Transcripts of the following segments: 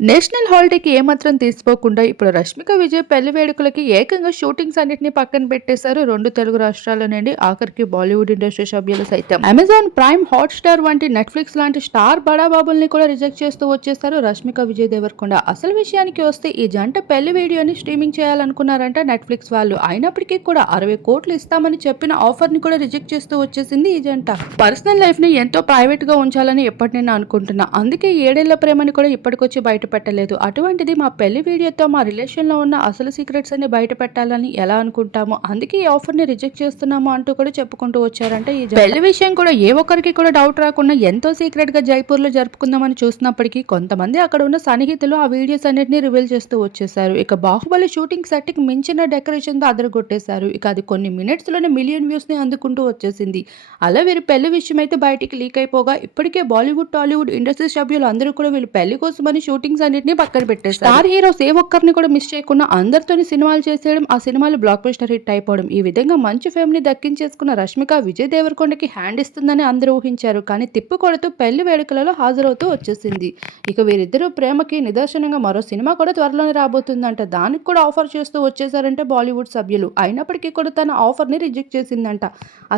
National హాలిడేకి ఏమాత్రం తీసిపోకుండా ఇప్పుడు రష్మిక విజయ్ పెళ్లి వేడుకలకి ఏకంగా షూటింగ్స్ అన్నిటిని పక్కన పెట్టేశారు. రెండు తెలుగు రాష్ట్రాల నుండి ఆఖరికి బాలీవుడ్ ఇండస్ట్రీ సభ్యులు సైతం. అమెజాన్ ప్రైమ్, హాట్ స్టార్ వంటి నెట్ఫ్లిక్స్ లాంటి స్టార్ బడాబాబుల్ని కూడా రిజెక్ట్ చేస్తూ వచ్చేశారు రష్మిక విజయ్ దేవరకొండ. అసలు విషయానికి వస్తే ఈ జంట పెళ్లి వీడియోని స్ట్రీమింగ్ చేయాలనుకున్నారంట నెట్ఫ్లిక్స్ వాళ్ళు. అయినప్పటికీ కూడా 60 కోట్లు ఇస్తామని చెప్పిన ఆఫర్ ని కూడా రిజెక్ట్ చేస్తూ వచ్చేసింది ఈ జంట. పర్సనల్ లైఫ్ ని ఎంతో ప్రైవేట్ గా ఉంచాలని ఎప్పటినైనా అనుకుంటున్నా, అందుకే 7 ఏళ్ల ప్రేమని కూడా ఇప్పటికొచ్చి బయట పెట్టలేదు. అటువంటిది మా పెళ్లి వీడియోతో మా రిలేషన్ లో ఉన్న అసలు సీక్రెట్స్ అన్ని బయట పెట్టాలని ఎలా అనుకుంటాము, అందుకే ఈ ఆఫర్ ని రిజెక్ట్ చేస్తున్నాము అంటూ కూడా చెప్పుకుంటూ వచ్చారంటే ఈ పెళ్లి విషయం కూడా ఏ ఒక్కరికి కూడా డౌట్ రాకుండా ఎంతో సీక్రెట్ గా జైపూర్ లో జరుపుకుందామని చూసినప్పటికీ కొంతమంది అక్కడ ఉన్న సన్నిహితులు ఆ వీడియోస్ అన్నిటిని రివీల్ చేస్తూ వచ్చేసారు. ఇక బాహుబలి షూటింగ్ సెట్ కి మించిన డెకరేషన్ తో అదరగొట్టేశారు. ఇక అది కొన్ని మినిట్స్ లోనే మిలియన్ వ్యూస్ ని అందుకుంటూ వచ్చేసింది. అలా వీరి పెళ్లి విషయం అయితే బయటికి లీక్ అయిపోగా ఇప్పటికే బాలీవుడ్, టాలీవుడ్ ఇండస్ట్రీ సభ్యులు అందరూ కూడా వీళ్ళు పెళ్లి కోసమని షూటింగ్స్ అన్నిటిని పక్కన పెట్టేశారు. స్టార్ హీరోస్ ఏ ఒక్కరిని కూడా మిస్ చేయకుండా అందరితోని సినిమాలు చేసేయడం, ఆ సినిమాలు బ్లాక్ బస్టర్ హిట్ అయిపోవడం, ఈ విధంగా మంచి ఫేమ్ ని దక్కించేసుకున్న రష్మిక విజయ్ దేవరకొండకి హ్యాండ్ ఇస్తుందని అందరూ ఊహించారు. కానీ తిప్పు కొడుతూ పెళ్లి వేడుకలలో హాజరవుతూ వచ్చేసింది. ఇక వీరిద్దరూ ప్రేమకి నిదర్శనంగా మరో సినిమా కూడా త్వరలోనే రాబోతుందంట. దానికి కూడా ఆఫర్ చేస్తూ వచ్చేసారంటే బాలీవుడ్ సభ్యులు. అయినప్పటికీ కూడా తన ఆఫర్ ని రిజెక్ట్ చేసిందంట.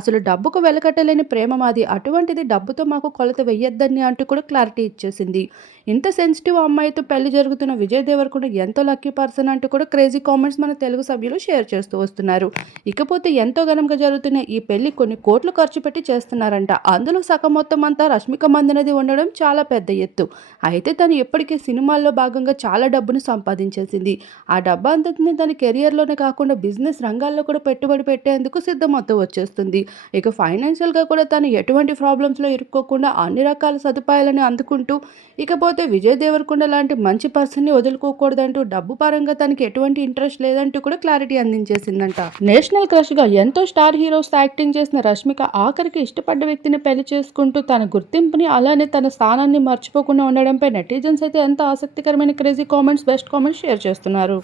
అసలు డబ్బుకు వెలకట్టలేని ప్రేమ మాది, అటువంటిది డబ్బుతో మాకు కొలత వెయ్యొద్దని అంటూ కూడా క్లారిటీ ఇచ్చేసింది. ఇంత సెన్సిటివ్ అమ్మాయితో పెళ్లి జరుగుతున్న విజయ్ దేవరకొండ ఎంతో లక్కీ పర్సన్ అంటూ కూడా క్రేజీ కామెంట్స్ మన తెలుగు సభ్యులు షేర్ చేస్తూ వస్తున్నారు. ఇకపోతే ఎంతో ఘనంగా జరుగుతున్న ఈ పెళ్లి కొన్ని కోట్లు ఖర్చు పెట్టి చేస్తున్నారంట. అందులో సగం మొత్తం అంతా రష్మిక మందనది ఉండడం చాలా పెద్ద ఎత్తు. అయితే తను ఇప్పటికే సినిమాల్లో భాగంగా చాలా డబ్బును సంపాదించేసింది. ఆ డబ్బు అంతటిని తన కెరియర్లోనే కాకుండా బిజినెస్ రంగాల్లో కూడా పెట్టుబడి పెట్టేందుకు సిద్ధమవుతూ వచ్చేస్తుంది. ఇక ఫైనాన్షియల్గా కూడా తను ఎటువంటి ప్రాబ్లమ్స్లో ఇరుక్కోకుండా అన్ని రకాల సదుపాయాలను అందుకుంటూ, ఇకపోతే విజయ్ దేవరకొండ లాంటి మంచి పర్సన్ని వదులుకోకూడదంటూ డబ్బు పరంగా తనకి ఎటువంటి ఇంట్రెస్ట్ లేదంటూ కూడా క్లారిటీ అందించేసిందంట. నేషనల్ క్రష్ గా ఎంతో స్టార్ హీరోస్ యాక్టింగ్ చేసిన రష్మిక ఆఖరికి ఇష్టపడ్డ వ్యక్తిని పెళ్లి చేసుకుంటూ తన గుర్తింపుని అలానే తన స్థానాన్ని మర్చిపోకుండా ఉండడంపై నెటిజన్స్ అయితే ఎంతో ఆసక్తికరమైన crazy comments, best comments share చేస్తున్నారు.